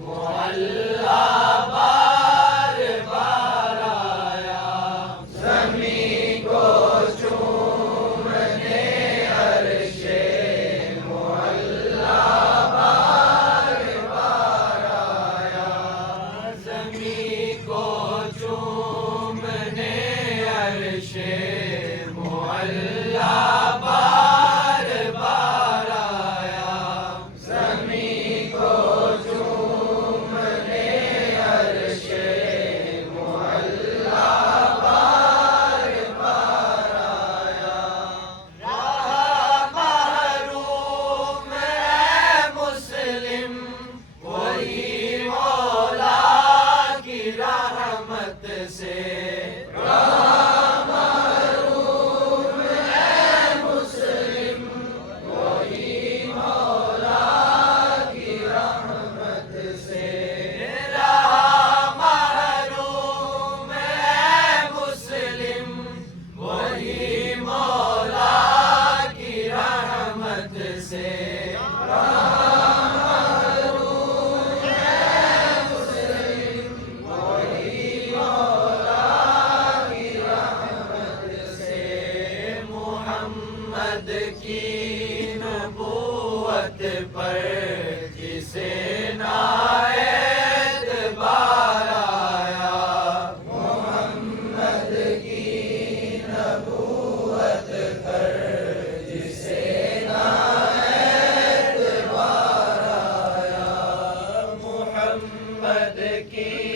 Mugla بار بار آیا، زمین کو چومنے عرش معلا بار بار آیا، زمین کو چومنے عرش معلا بار بار آیا، زمین کو چومنے عرش معلا بار بار آیا، رہا محروم ہے مسلم وہی مولا کی رحمت سے، محمد کی نبوت پر جسے نہ اعتبار آیا، محمد کی نبوت پر جسے نہ اعتبار آیا، محمد کی